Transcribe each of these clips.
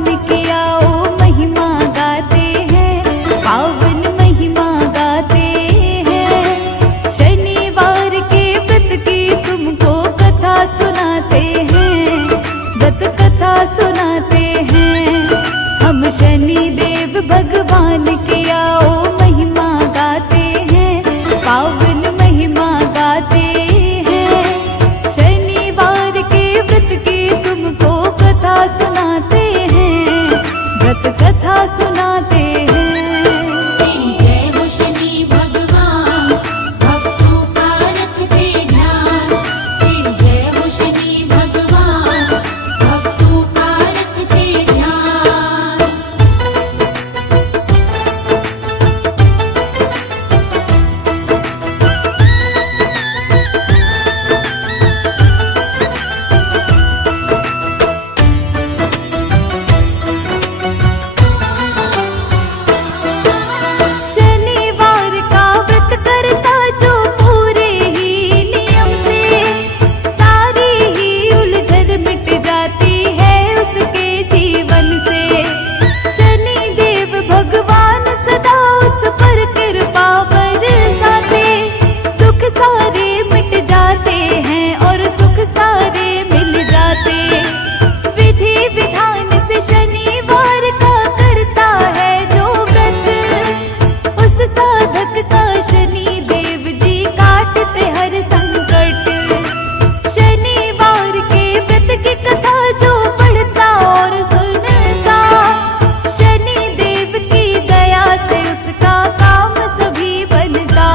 भगवान की आओ महिमा गाते हैं, पावन महिमा गाते हैं। शनिवार के व्रत की तुमको कथा सुनाते हैं, व्रत कथा सुनाते हैं। हम शनि देव भगवान की आओ महिमा गाते हैं, पावन महिमा गाते हैं। शनिवार के व्रत की तुमको कथा सुनाते हैं, व्रत कथा सुनाते हैं। जय हो शनि भगवान, भक्तों का रखते ध्यान। जय हो शनि भगवान, भक्तों का रखते ध्यान। शनिवार का व्रत करता जो पूरे ही नियम से, सारी ही उलझन मिट जाती है उसके जीवन से। शनि देव भगवान सदा उस पर कृपा बरसाते, दुख सारे मिट जाते हैं और सुख सारे मिल जाते। विधि विधान से शनिवार का करता है जो व्रत, उस साधक का शनि देव जी काटते हर संकट। शनिवार के व्रत की कथा जो पढ़ता और सुनता, शनि देव की दया से उसका काम सभी बनता।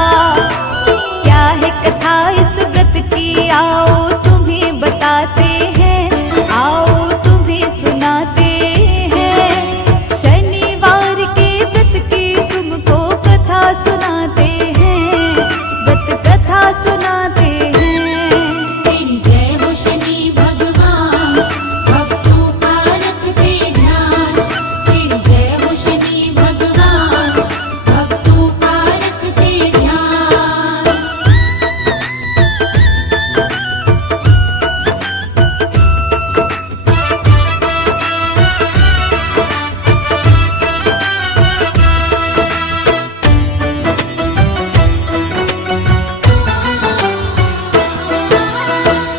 क्या है कथा इस व्रत की आओ तुम्हें बताते हैं, आओ तुम्हें सुनाते हैं। शनिवार के व्रत की तुमको कथा सुनाते हैं, व्रत कथा सुनाते हैं। तेरी जय हो शनि भगवान, भक्तों का रखते ध्यान। तेरी जय हो शनि भगवान, भक्तों का रखते ध्यान।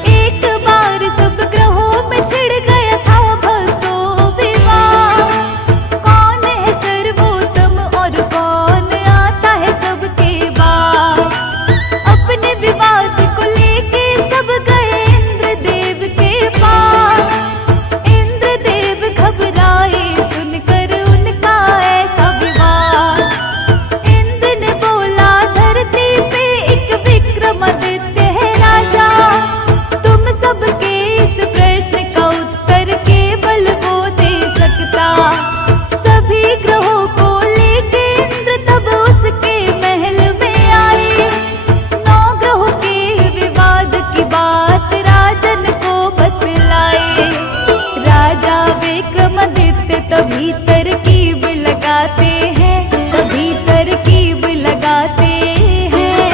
एक बार सब ग्रहों में छिड़ गया था भक्तों विवाद। कौन है सर्वोत्तम और कौन आता है सबके बाद। अपने विवाद को लेके सब गए इंद्र देव के पास। इंद्र देव घबराए सुनकर उनका ऐसा विवाद। इंद्र ने बोला धरती पे एक विक्रमादित्य है राजा, तुम सबके इस प्रश्न का उत्तर केवल वो दे सकता। सभी ग्रहों को लेके इंद्र तब उसके महल में आए। 9 ग्रहों के विवाद की बात राजन को बतलाए। राजा विक्रमादित्य तभी तरकीब लगाते हैं, तभी तरकीब लगाते हैं।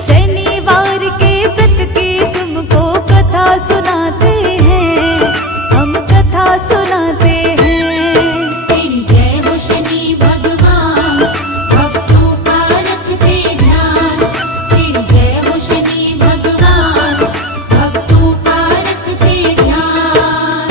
शनिवार के व्रत की तुमको कथा सुनाते हैं, हम कथा सुनाते हैं। तेरी जय हो शनि भगवान, भक्तों का रखते ध्यान। तेरी जय हो शनि भगवान, भक्तों का रखते ध्यान।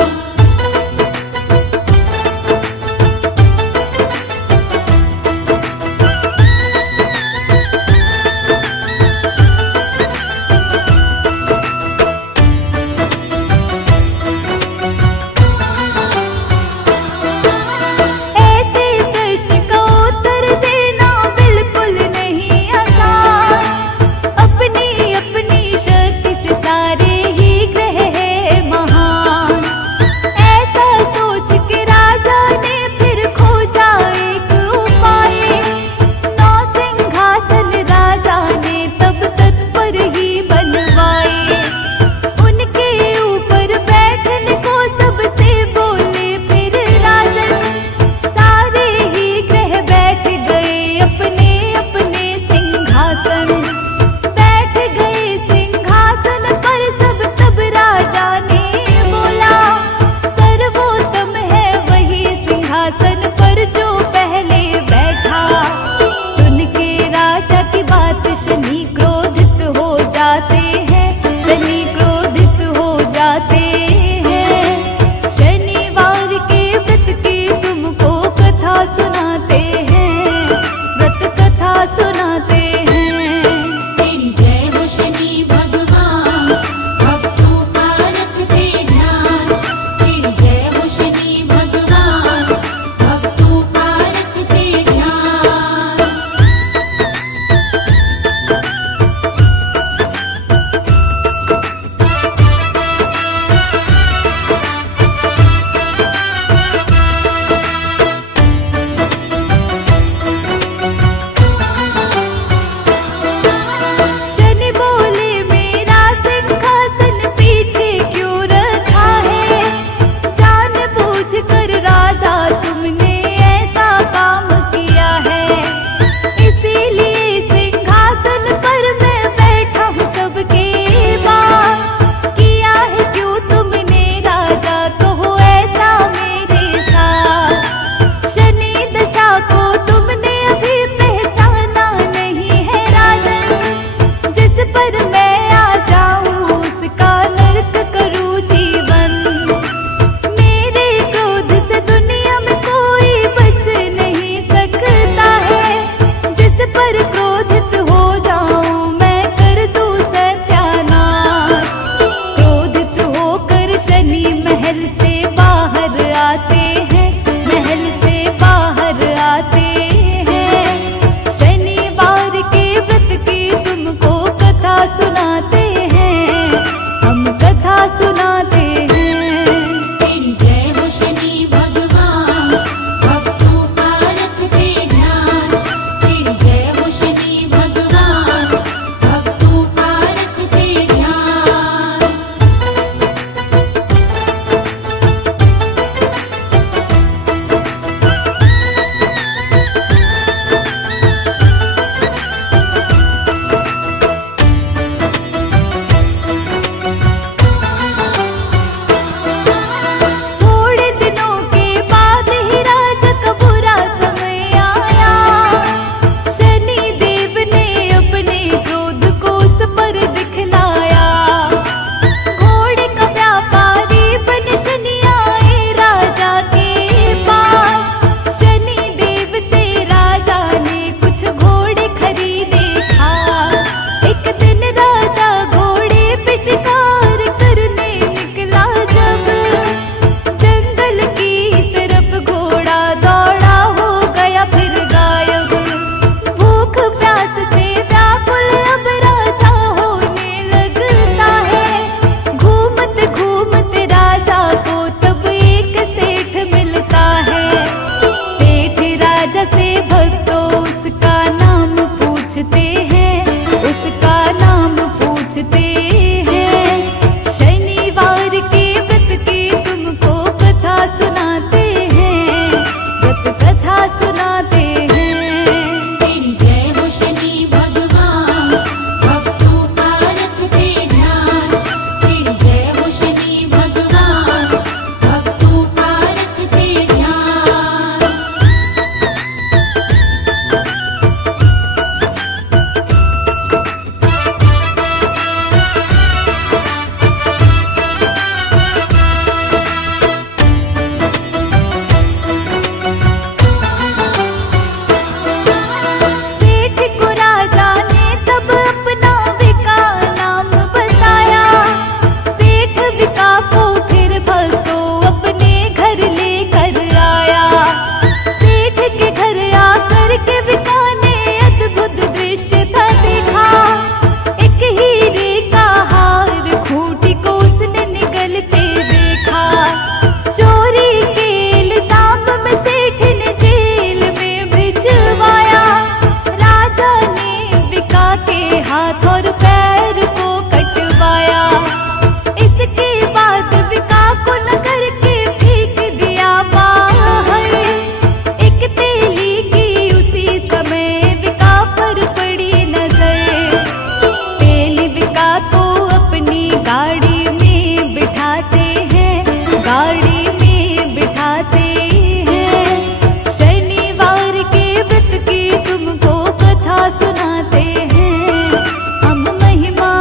पर मैं आ जाऊं उसका नर्क करूं जीवन। मेरे क्रोध से दुनिया में कोई बच नहीं सकता है। जिस पर क्रोधित हो जाऊं मैं कर दूं सत्यानाश। क्रोधित होकर शनि महल से बाहर आते हैं, महल से बाहर आते हैं। शनिवार के व्रत की तुमको कथा सुनाते हैं, हम कथा सुनाते हैं। तेरी जय हो शनि भगवान, भक्तों का रखते ध्यान। तेरी जय हो शनि भगवान, भक्तों का रखते ध्यान। थोड़े दिनों के बाद ही राजा का बुरा समय आया। शनि देव ने अपने क्रोध को उस पर दिखलाया। घोड़े का व्यापारी बन शनि आए राजा के पास। शनि देव से राजा ने कुछ घोड़े खरीदे खास। एक दिन राजा घोड़े पे शिकार करने निकला जब, जंगल की तरफ घोड़ा दौड़ा हो गया फिर गायब। भूख प्यास से व्याकुल अब राजा होने लगता है। घूमते घूमते राजा को तब एक सेठ मिलता है। सेठ राजा से भक्तों उसका नाम पूछते हैं, उसका नाम पूछते हैं। शनिवार के व्रत की तुमको कथा सुनाते हैं, व्रत कथा सुनाते हैं। तेरी जय हो शनि भगवान, भक्तों का रखते ध्यान। तेरी जय हो शनि भगवान, भक्तों का रखते ध्यान। सेठ को राजा ने तब अपना विका नाम बताया। सेठ विका को फिर भक्तों अपने घर लेकर आया। सेठ के घर आकर के विका ने अद्भुत दृश्य था देखा। एक हीरे का हार खूंटी को उसने निगलते देखा। चोरी के इल्जाम में सेठ ने जेल में भिजवाया। राजा ने विका के हाथ और पैर को कटवाया। इसके बाद विका को नगर के फेंक दिया बाहर। एक तेली की उसी समय विका पर पड़ी नजर। तेली विका को अपनी गाड़ी में बिठाते हैं, गाड़ी में बिठाते हैं। शनिवार के व्रत की तुमको कथा सुनाते हैं, हम महिमा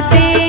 जाते